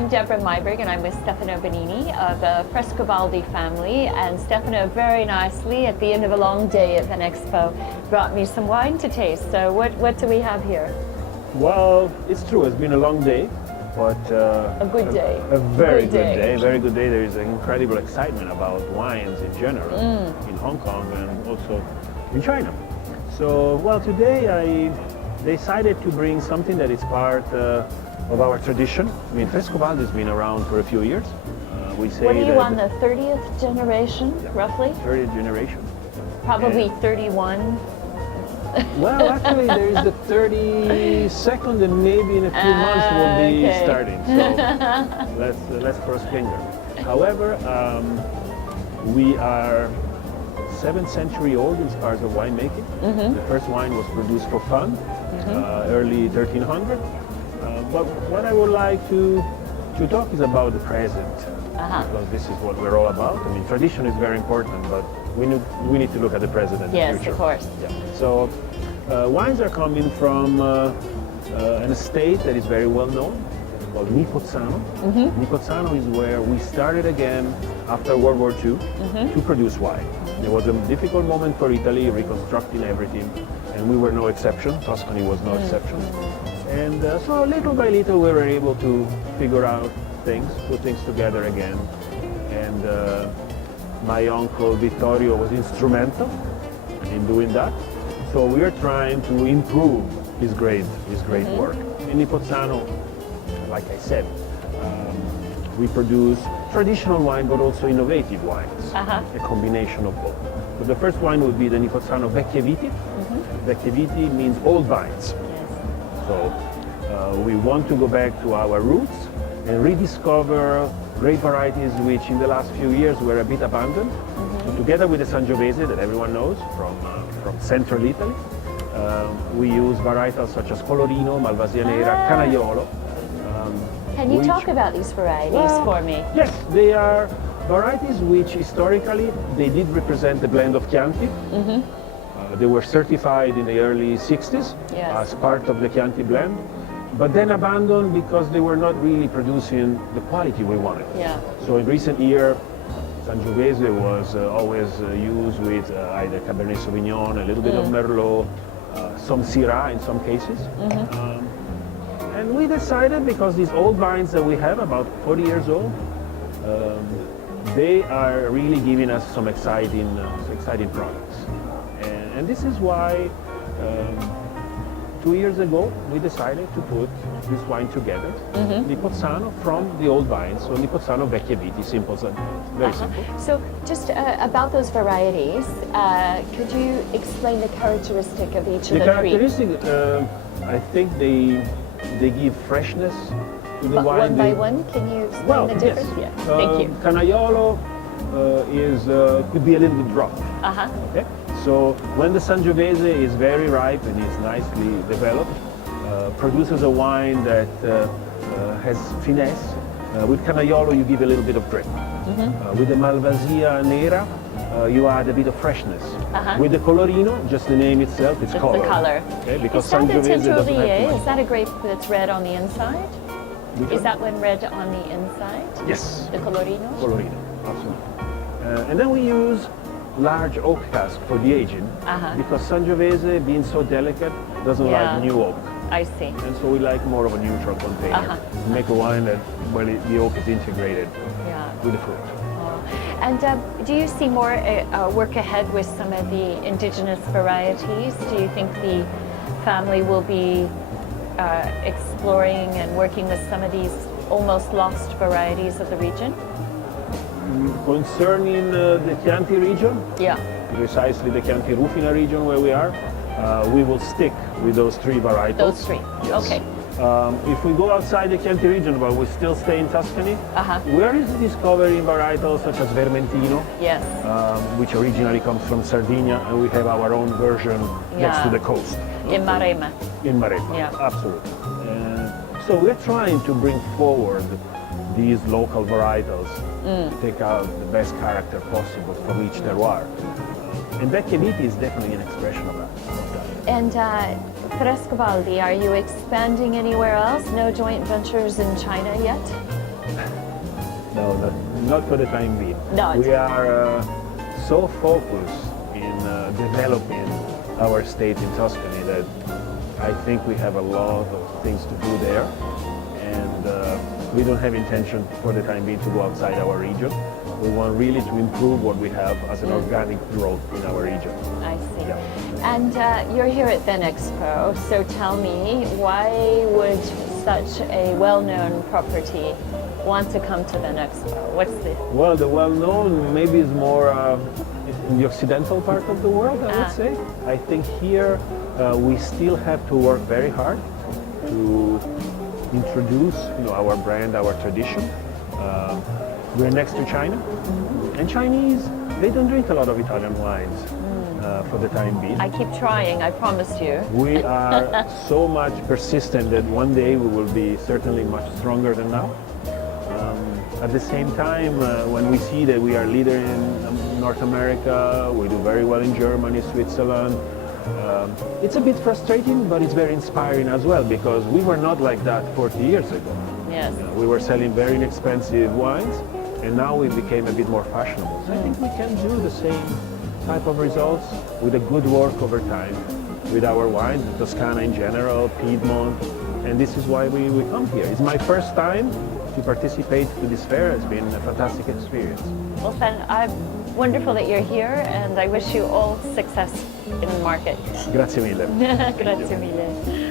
I'm Debra Meiburg, and I'm with Stefano Benini of the Frescobaldi family. And Stefano very nicely, at the end of a long day at Vinexpo, brought me some wine to taste. So what do we have here? Well, it's true, it's been a long day, but a good day. A very good day, very good day. There is an incredible excitement about wines in general in Hong Kong and also in China. So, well, today I decided to bring something that is part of our tradition. I mean, Frescobaldi has been around for a few years. We say what are you on the 30th generation, roughly? 30th generation. Probably 31. Well, actually, there is the 32nd, and maybe in a few months we'll be starting. So let's cross fingers. However, we are 7th century old as far as winemaking. The first wine was produced for fun, early 1300. But what I would like to talk is about the present, because this is what we're all about. I mean, tradition is very important, but we need to look at the present and the future. Yes, of course. Yeah. So wines are coming from an estate that is very well known, called Nipozzano. Nipozzano is where we started again after World War II to produce wine. There was a difficult moment for Italy, reconstructing everything, and we were no exception. Tuscany was no exception. And so little by little we were able to figure out things, put things together again. And my uncle Vittorio was instrumental in doing that. So we are trying to improve his great work. In Nipozzano, like I said, we produce traditional wine but also innovative wines, a combination of both. So the first wine would be the Nipozzano Vecchie Viti. Vecchie Viti means old vines. So we want to go back to our roots and rediscover grape varieties which in the last few years were a bit abandoned. So together with the Sangiovese that everyone knows from central Italy, we use varietals such as Colorino, Malvasia Nera, Canaiolo. Can you talk about these varieties for me? Yes, they are varieties which historically they did represent the blend of Chianti. They were certified in the early 60s as part of the Chianti blend, but then abandoned because they were not really producing the quality we wanted. So in recent years, Sangiovese was always used with either Cabernet Sauvignon, a little bit of Merlot, some Syrah in some cases. And we decided, because these old vines that we have, about 40 years old, they are really giving us some exciting products. And this is why 2 years ago we decided to put this wine together, Nipozzano from the old vines, so Nipozzano Vecchie Viti, simple, very simple. So just about those varieties, could you explain the characteristic of each of the three? The characteristic, I think they give freshness to the wine. One by one, can you explain the difference? Yes. Yeah, thank you. Canaiolo could be a little bit rough. Okay? So when the Sangiovese is very ripe and is nicely developed, produces a wine that has finesse. With Canaiolo you give a little bit of grip. With the Malvasia Nera you add a bit of freshness. With the Colorino, just the name itself, it's color. The color. Okay? Because is that the Sangiovese doesn't have too Tintoulier? much. Is that a grape that's red on the inside? Is that one red on the inside? Yes. The Colorino? Colorino, absolutely. And then we use large oak cask for the aging, because Sangiovese, being so delicate, doesn't like new oak. I see. And so we like more of a neutral container. To make a wine that the oak is integrated with the fruit. And do you see more work ahead with some of the indigenous varieties? Do you think the family will be exploring and working with some of these almost lost varieties of the region? Concerning the Chianti region, precisely the Chianti Rufina region where we are, we will stick with those three varietals. Those three, okay. If we go outside the Chianti region, but we still stay in Tuscany, we are discovering varietals such as Vermentino, which originally comes from Sardinia, and we have our own version next to the coast. In Maremma. In Maremma, absolutely. So we're trying to bring forward these local varietals, take out the best character possible from each terroir. And Vecchie Viti is definitely an expression of that. And Frescobaldi, are you expanding anywhere else? No joint ventures in China yet? No, not for the time being. Not. We are so focused in developing our estate in Tuscany that I think we have a lot of things to do there, and we don't have intention for the time being to go outside our region. We want really to improve what we have as an organic growth in our region. I see. Yeah. And you're here at Vinexpo, so tell me, why would such a well-known property want to come to Vinexpo? What's the... Well, the well-known maybe is more in the occidental part of the world, I would say. I think here we still have to work very hard to introduce, our brand, our tradition. We're next to China, and Chinese, they don't drink a lot of Italian wines for the time being. I keep trying, I promise you. We are so much persistent that one day we will be certainly much stronger than now. At the same time, when we see that we are leader in North America, we do very well in Germany, Switzerland, it's a bit frustrating, but it's very inspiring as well, because we were not like that 40 years ago. Yes. We were selling very inexpensive wines, and now we became a bit more fashionable. So I think we can do the same type of results with a good work over time with our wines, the Toscana in general, Piedmont, and this is why we come here. It's my first time to participate to this fair. It's been a fantastic experience. Well, then, wonderful that you're here, and I wish you all success in the market. Grazie mille. Grazie mille.